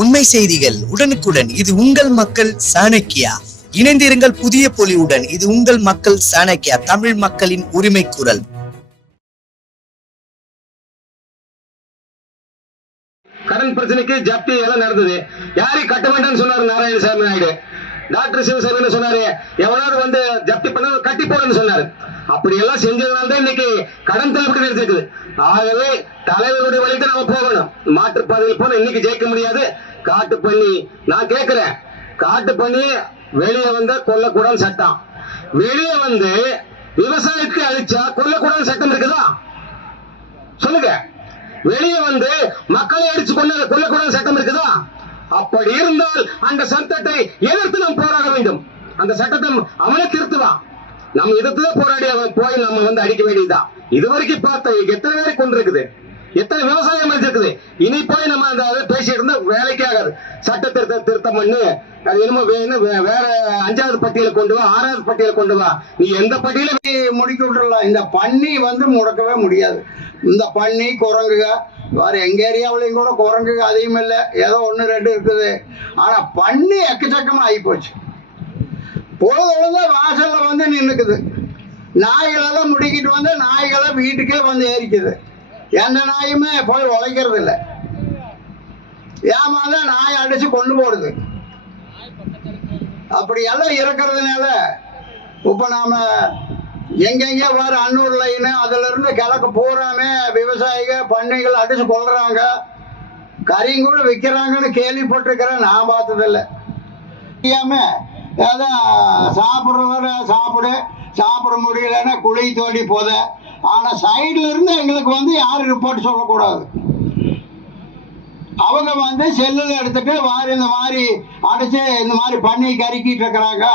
உண்மை செய்திகள் உடனுக்குடன். இது உங்கள் மக்கள் சாணக்கியா. இணைந்திருங்கள் புதிய பொலிவுடன். இது உங்கள் மக்கள் சாணக்கியா, தமிழ் மக்களின் உரிமை குரல். கடன் பிரச்சனைக்கு ஜப்தி எல்லாம் நடந்தது. யாரையும் கட்ட வேண்டாம்னு சொன்னாரு நாராயணசாமி நாயுடு. டாக்டர் சிவசாமி சொன்னாரு, எவனாவது வந்து ஜப்தி பண்ண கட்டி போடுன்னு சொன்னாரு. அப்படி எல்லாம் செஞ்சதுனால தான் இன்னைக்கு கடன் தள்ளுபடி எடுத்திருக்குது. ஆகவே தலைவருடைய வழிக்கு நாம போகணும். மாற்றுப்பாதையில் போன இன்னைக்கு ஜெயிக்க முடியாது. காட்டு பண்ணி நான் கேட்கிறேன், காட்டு பண்ணி வெளியே வந்த கொல்லக்கூடாது சட்டம், வெளியே வந்து விவசாயத்தை அழிச்சா கொல்லக்கூடாது சட்டம் இருக்குதா சொல்லுங்க. வெளியே வந்து மக்களை அடிச்சு கொல்லக்கூடாது சட்டம் இருக்குதா? அப்படி இருந்தால் அந்த சட்டத்தை எதிர்த்து நாம் போராட வேண்டும். அந்த சட்டத்தை அவனை திருத்துவான். நம்ம எதிர்த்து போராடி அவன் போய் நம்ம வந்து அடிக்க வேண்டியதுதான். இதுவரைக்கும் பார்த்த எத்தனை பேரை கொண்டிருக்குது, எத்தனை விவசாயம் இருக்குது. இனி போய் நம்ம அந்த பேசிட்டு இருந்தா வேலைக்கு ஆகாது. சட்ட திருத்தம் பண்ணு, அது என்னமோ வேணும், வேற 5வது பட்டியல கொண்டு வா, 6வது பட்டியல கொண்டு வா. நீ எந்த பட்டியல முடிக்க விட்டுறலாம். இந்த பன்னி வந்து முடக்கவே முடியாது. இந்த பன்னி குரங்குக வேற எங்க ஏரியாவிலையும் கூட குரங்குக அதிகம் இல்லை, ஏதோ 1 2 இருக்குது. ஆனா பன்னி எக்கச்சக்கமா ஆகி போச்சு. பொழுது வாசல்ல வந்து நின்னுக்குது. நாய்களெல்லாம் முடிக்கிட்டு வந்து நாய்களை வீட்டுக்கே வந்து ஏறிக்குது. எந்த நாயுமே போய் உழைக்கிறது இல்லை. ஏமாத நாய் அடிச்சு கொண்டு போடுது. அப்படி எல்லாம் இருக்கிறதுனால இப்ப நாம எங்கெங்க வேற அன்னூர் லைனு அதுல இருந்து கிழக்கு பூராமே விவசாயிக பண்ணைகள் அடிச்சு கொள்றாங்க. கறியும் கூட விற்கிறாங்கன்னு கேள்விப்பட்டிருக்கிறேன், நான் பார்த்ததில்லை. சாப்பிடுறவர சாப்பிட முடியலன்னா குழி தோண்டி போத. ஆனா சைட்ல இருந்து எங்களுக்கு வந்து யாரும் ரிப்போர்ட் சொல்லக்கூடாது. அவங்க வந்து செல்லுல எடுத்துட்டு இந்த மாதிரி அடிச்சு இந்த மாதிரி பண்ணி கறிக்கிட்டு இருக்கிறாங்க.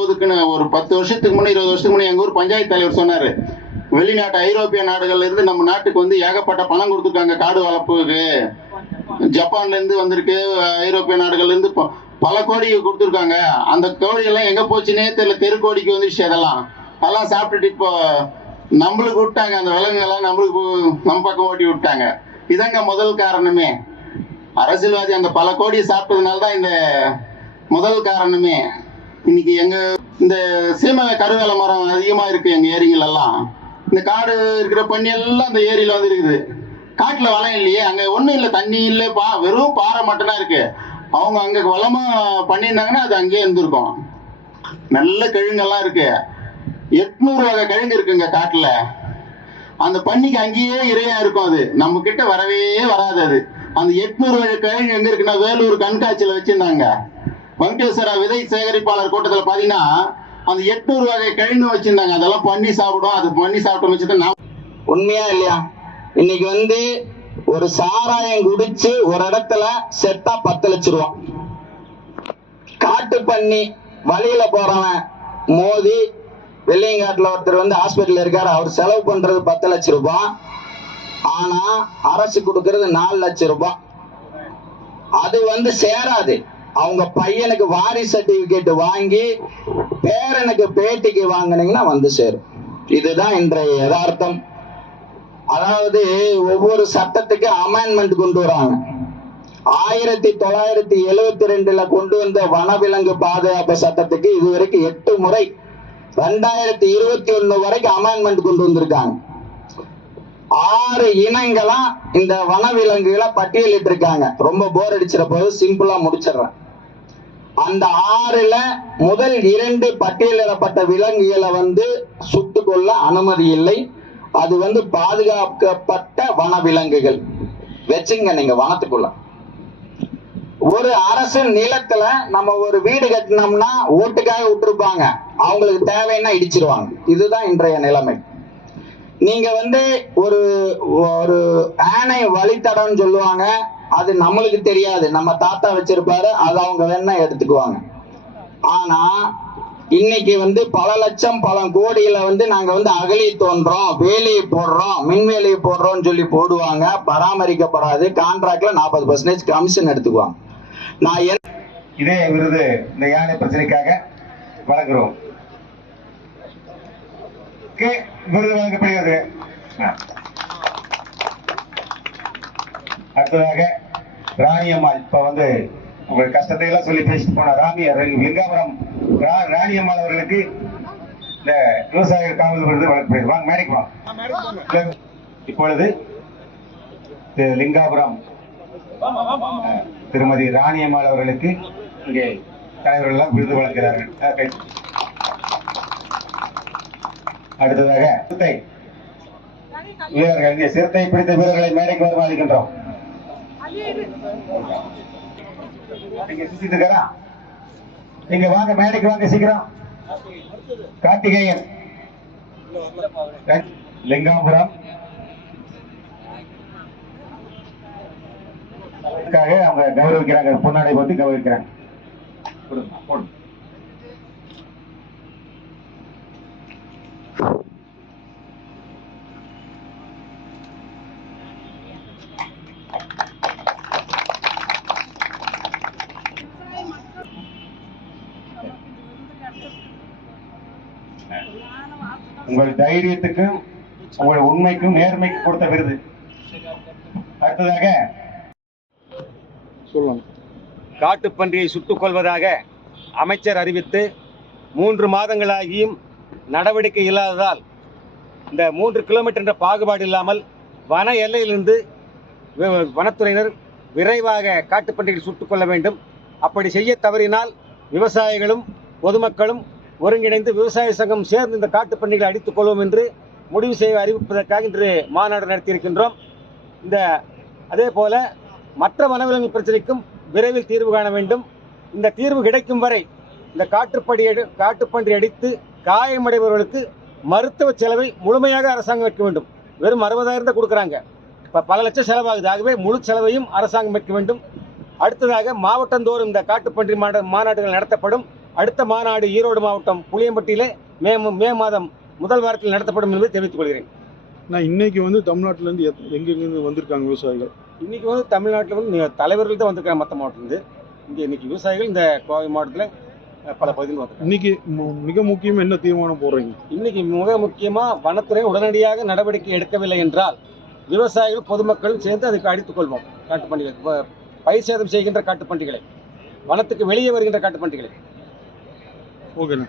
ஒதுக்குன ஒரு 10 வருஷத்துக்கு முன்னே 20 வருஷத்துக்கு முன்னே எங்க ஊர் பஞ்சாயத்து தலைவர் சொன்னாரு, வெளிநாட்டு ஐரோப்பிய நாடுகள்ல இருந்து நம்ம நாட்டுக்கு வந்து ஏகப்பட்ட பணம் கொடுத்துருக்காங்க காடு வளர்ப்புக்கு. ஜப்பான்ல இருந்து வந்திருக்கு, ஐரோப்பிய நாடுகள்ல இருந்து பல கோடி கொடுத்துருக்காங்க. அந்த கோடி எல்லாம் எங்க போச்சுன்னே தெரியல. தெருக்கோடிக்கு வந்துருச்சு. அதெல்லாம் சாப்பிட்டுட்டு இப்போ நம்மளுக்கு விட்டாங்க. அந்த விலங்குகள்லாம் நம்ம பக்கம் ஓட்டி விட்டாங்க. இதாங்க முதல் காரணமே. அரசியல்வாதி அந்த பல கோடியை சாப்பிட்டதுனால தான் இந்த முதல் காரணமே. இன்னைக்கு எங்க இந்த சீமை கருவேல மரம் அதிகமா இருக்கு எங்க ஏரிகள் எல்லாம். இந்த காடு இருக்கிற பண்ணி எல்லாம் அந்த ஏரியில வந்து இருக்குது. காட்டுல வளம் இல்லையே, அங்க ஒண்ணும் இல்லை, தண்ணி இல்லை, வெறும் பாறை மட்டும்தான் இருக்கு. அவங்க அங்க வளமா பண்ணியிருந்தாங்கன்னா அது அங்கேயே இருந்திருக்கும். நல்ல கிழங்கெல்லாம் இருக்கு. 800 வகை கிழங்கு இருக்குங்க காட்டுல. அந்த பண்ணிக்கு அங்கேயே இறையா இருக்கும். அது நம்ம கிட்ட வரவே வராது. அது அந்த 800 வகை கிழங்கு எங்க இருக்குன்னா வேலூர் கண்காட்சியில வச்சிருந்தாங்க. வெங்கடேஸ்வரா விதை சேகரிப்பாளர் கூட்டத்துல பாத்தீங்கன்னா அந்த 800 வகை கிழங்கு வச்சிருந்தாங்க. அதெல்லாம் பண்ணி சாப்பிடும். அது பண்ணி சாப்பிட்ட வச்சுதான் உண்மையா இல்லையா? இன்னைக்கு வந்து ஒரு சாராயம் குடிச்சு ஒரு இடத்துல செத்தா 10 லட்சம் ரூபா. காட்டு பண்ணி வழியில போறவன் மோதி வெள்ளியங்காட்டுல ஒருத்தர் வந்து ஹாஸ்பிட்டல் இருக்காரு, அவர் செலவு பண்றது 10 லட்சம் ரூபாய். ஆனா அரசு கொடுக்கறது 4 லட்சம் ரூபாய். அது வந்து சேராது. அவங்க பையனுக்கு வாரிசு சர்டிபிகேட் வாங்கி பேரனுக்கு பேட்டிக்கு வாங்கினீங்கன்னா வந்து சேரும். இதுதான் இன்றைய யதார்த்தம். அதாவது ஒவ்வொரு சட்டத்துக்கு அமெண்ட்மெண்ட் கொண்டு வராங்க. 1972 கொண்டு வந்த வனவிலங்கு பாதுகாப்பு சட்டத்துக்கு இதுவரைக்கும் 8 முறை 2021 வரைக்கும் அமெண்ட்மெண்ட் கொண்டு வந்திருக்காங்க. 6 இனங்களா இந்த வனவிலங்குகளை பட்டியலிட்டு இருக்காங்க. ரொம்ப போர் அடிச்சிட போது சிம்பிளா முடிச்சிடுறேன். அந்த 6ல முதல் 2 பட்டியலிடப்பட்ட விலங்குகளை வந்து சுட்டுக்கொள்ள அனுமதி இல்லை. அது வந்து பாதுகாக்கப்பட்ட வனவிலங்குகள் வச்சுங்க. நீங்க வனத்துக்குள்ள ஒரு அரசு நிலத்துல நம்ம ஒரு வீடு கட்டினோம்னா ஓட்டுக்காக விட்டுருப்பாங்க, அவங்களுக்கு தேவைன்னா இடிச்சிருவாங்க. இதுதான் இன்றைய நிலைமை. நீங்க வந்து ஒரு ஒரு ஆணை வழித்தடம்னு சொல்லுவாங்க, அது நம்மளுக்கு தெரியாது, நம்ம தாத்தா வச்சிருப்பாரு, அது அவங்க வேணா எடுத்துக்குவாங்க. ஆனா இன்னைக்கு வந்து பல லட்சம் பல கோடியில வந்து நாங்க வந்து அகழி தோன்றோம், வேலியை போடுறோம், மின்வேலியை போடுறோம்னு சொல்லி போடுவாங்க. பராமரிக்கப்படாது. கான்ட்ராக்ட்ல 40% கமிஷன் எடுத்துக்குவாங்க. நான் இதே விருது இந்த யானை பிரச்சனைக்காக வழங்குறோம். விருது வழங்கப்படுகிறது. அடுத்ததாக ராணியம்மாள் இப்ப வந்து உங்க கஷ்டத்தை எல்லாம் சொல்லி பேசிட்டு போன லிங்காபுரம் ராணியம்மாள் அவர்களுக்கு இந்த விவசாய காவல் விருது வழங்கப்படுது. வாங்க மேடைக்கு வாங்க. இப்பொழுது லிங்காபுரம் திருமதி ராணியம்மாள் அவர்களுக்கு இங்கே தலைவர்கள் எல்லாம் விருது வழங்குகிறார்கள். அடுத்ததாக சிறுத்தை வீரர்கள், இங்கே சிறுத்தை பிடித்த வீரர்களை மேடைக்கு வருமாறு அளிக்கின்றோம். நீங்க சுத்திட்டு இருக்கா? நீங்க வாங்க, மேடைக்கு வாங்க சீக்கிரம். கார்த்திகேயன் லிங்காபுரம் அவங்க கௌரவிக்கிறாங்க, பொன்னாடை போட்டு கௌரவிக்கிறாங்க. உங்கள் தைரியத்துக்கும் உங்கள் உண்மைக்கும் நேர்மைக்கும் கொடுத்த விருது. அடுத்ததாக காட்டுப்பன்றியை சுட்டுக் கொள்வதாக அமைச்சர் அறிவித்து 3 மாதங்களாகியும் நடவடிக்கை இல்லாததால் இந்த 3 கிலோமீட்டர் என்ற பாகுபாடு இல்லாமல் வன எல்லையிலிருந்து வனத்துறையினர் விரைவாக காட்டுப்பன்றியை சுட்டுக் கொள்ள வேண்டும். அப்படி செய்ய தவறினால் விவசாயிகளும் பொதுமக்களும் ஒருங்கிணைந்து விவசாய சங்கம் சேர்ந்து இந்த காட்டுப்பன்றிகளை அடித்துக் கொள்வோம் என்று முடிவு செய்ய அறிவிப்பதற்காக இன்று மாநாடு நடத்தியிருக்கின்றோம். அதே போல மற்ற வனவிலங்கு பிரச்சனைக்கும் விரைவில் தீர்வு காண வேண்டும். இந்த தீர்வு கிடைக்கும் வரை இந்த காட்டுப்பன்றி அடித்து காயமடைபவர்களுக்கு மருத்துவ செலவை முழுமையாக அரசாங்கம் வைக்க வேண்டும். வெறும் 60,000 தான் கொடுக்குறாங்க, இப்போ பல லட்சம் செலவாகுது. ஆகவே முழு செலவையும் அரசாங்கம் வைக்க வேண்டும். அடுத்ததாக மாவட்டந்தோறும் இந்த காட்டுப்பன்றி மாநாடுகள் நடத்தப்படும். அடுத்த மாநாடு ஈரோடு மாவட்டம் புளியம்பட்டியிலே மே மாதம் முதல் வாரத்தில் நடத்தப்படும் என்பதை தெரிவித்துக் கொள்கிறேன். நான் இன்னைக்கு வந்து தமிழ்நாட்டிலேருந்து எங்கெங்கிருந்து வந்திருக்காங்க விவசாயிகள்? இன்னைக்கு வந்து தமிழ்நாட்டில் வந்து தலைவர்கள் தான் வந்திருக்காங்க மற்ற மாவட்டத்திலிருந்து. இங்கே இன்னைக்கு விவசாயிகள் இந்த கோவை மாவட்டத்தில் பல பகுதியில் வந்திருக்காங்க. இன்னைக்கு மிக முக்கியம் என்ன தீர்மானம் போடுறீங்க? இன்னைக்கு மிக முக்கியமாக வனத்துறை உடனடியாக நடவடிக்கை எடுக்கவில்லை என்றால் விவசாயிகள் பொதுமக்களும் சேர்ந்து அதுக்கு அடித்துக் கொள்வோம். காட்டுப்பன்றிகளை பயிர் சேதம் செய்கின்ற காட்டுப்பன்றிகளை, வனத்துக்கு வெளியே வருகின்ற காட்டுப்பன்றிகளை. ஓகேண்ணா.